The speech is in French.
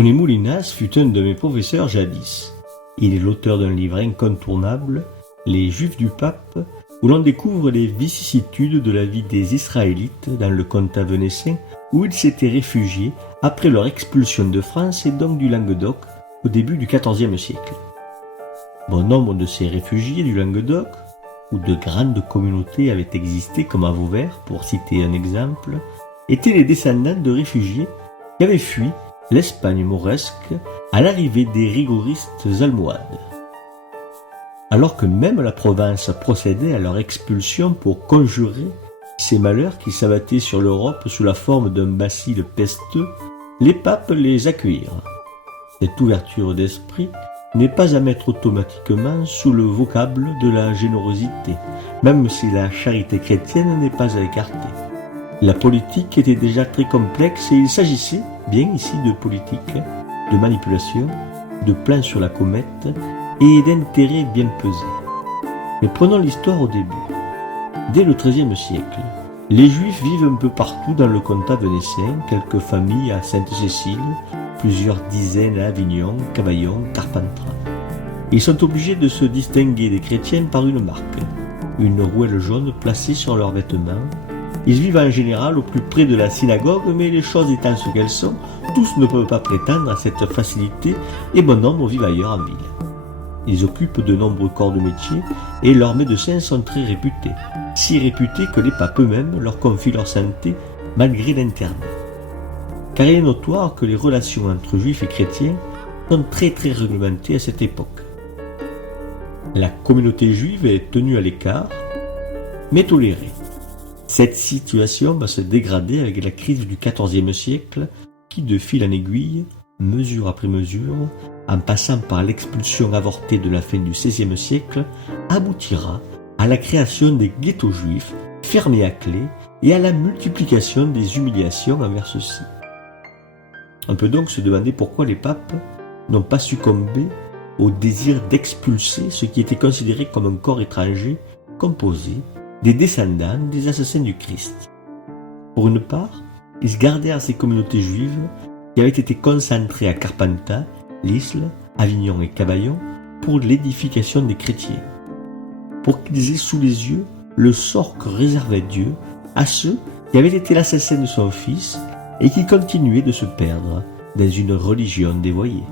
René Moulinas fut un de mes professeurs jadis. Il est l'auteur d'un livre incontournable, Les Juifs du Pape, où l'on découvre les vicissitudes de la vie des Israélites dans le comtat venaissin où ils s'étaient réfugiés après leur expulsion de France et donc du Languedoc au début du XIVe siècle. Bon nombre de ces réfugiés du Languedoc, où de grandes communautés avaient existé comme à Vauvert, pour citer un exemple, étaient les descendants de réfugiés qui avaient fui l'Espagne mauresque à l'arrivée des rigoristes almohades. Alors que même la Provence procédait à leur expulsion pour conjurer ces malheurs qui s'abattaient sur l'Europe sous la forme d'un bacille pesteux, les papes les accueillirent. Cette ouverture d'esprit n'est pas à mettre automatiquement sous le vocable de la générosité, même si la charité chrétienne n'est pas à écarter. La politique était déjà très complexe et il s'agissait bien ici de politique, de manipulation, de plans sur la comète et d'intérêts bien pesés. Mais prenons l'histoire au début. Dès le XIIIe siècle, les Juifs vivent un peu partout dans le comtat venaissin, quelques familles à Sainte-Cécile, plusieurs dizaines à Avignon, Cavaillon, Carpentras. Ils sont obligés de se distinguer des chrétiens par une marque, une rouelle jaune placée sur leurs vêtements. Ils vivent en général au plus près de la synagogue, mais les choses étant ce qu'elles sont, tous ne peuvent pas prétendre à cette facilité et bon nombre vivent ailleurs en ville. Ils occupent de nombreux corps de métier et leurs médecins sont très réputés, si réputés que les papes eux-mêmes leur confient leur santé malgré l'interne. Car il est notoire que les relations entre juifs et chrétiens sont très réglementées à cette époque. La communauté juive est tenue à l'écart, mais tolérée. Cette situation va se dégrader avec la crise du XIVe siècle qui, de fil en aiguille, mesure après mesure, en passant par l'expulsion avortée de la fin du XVIe siècle, aboutira à la création des ghettos juifs fermés à clé et à la multiplication des humiliations envers ceux-ci. On peut donc se demander pourquoi les papes n'ont pas succombé au désir d'expulser ce qui était considéré comme un corps étranger composé des descendants des assassins du Christ. Pour une part, ils gardèrent ces communautés juives qui avaient été concentrées à Carpentras, Lisle, Avignon et Cavaillon pour l'édification des chrétiens, pour qu'ils aient sous les yeux le sort que réservait Dieu à ceux qui avaient été l'assassin de son fils et qui continuaient de se perdre dans une religion dévoyée.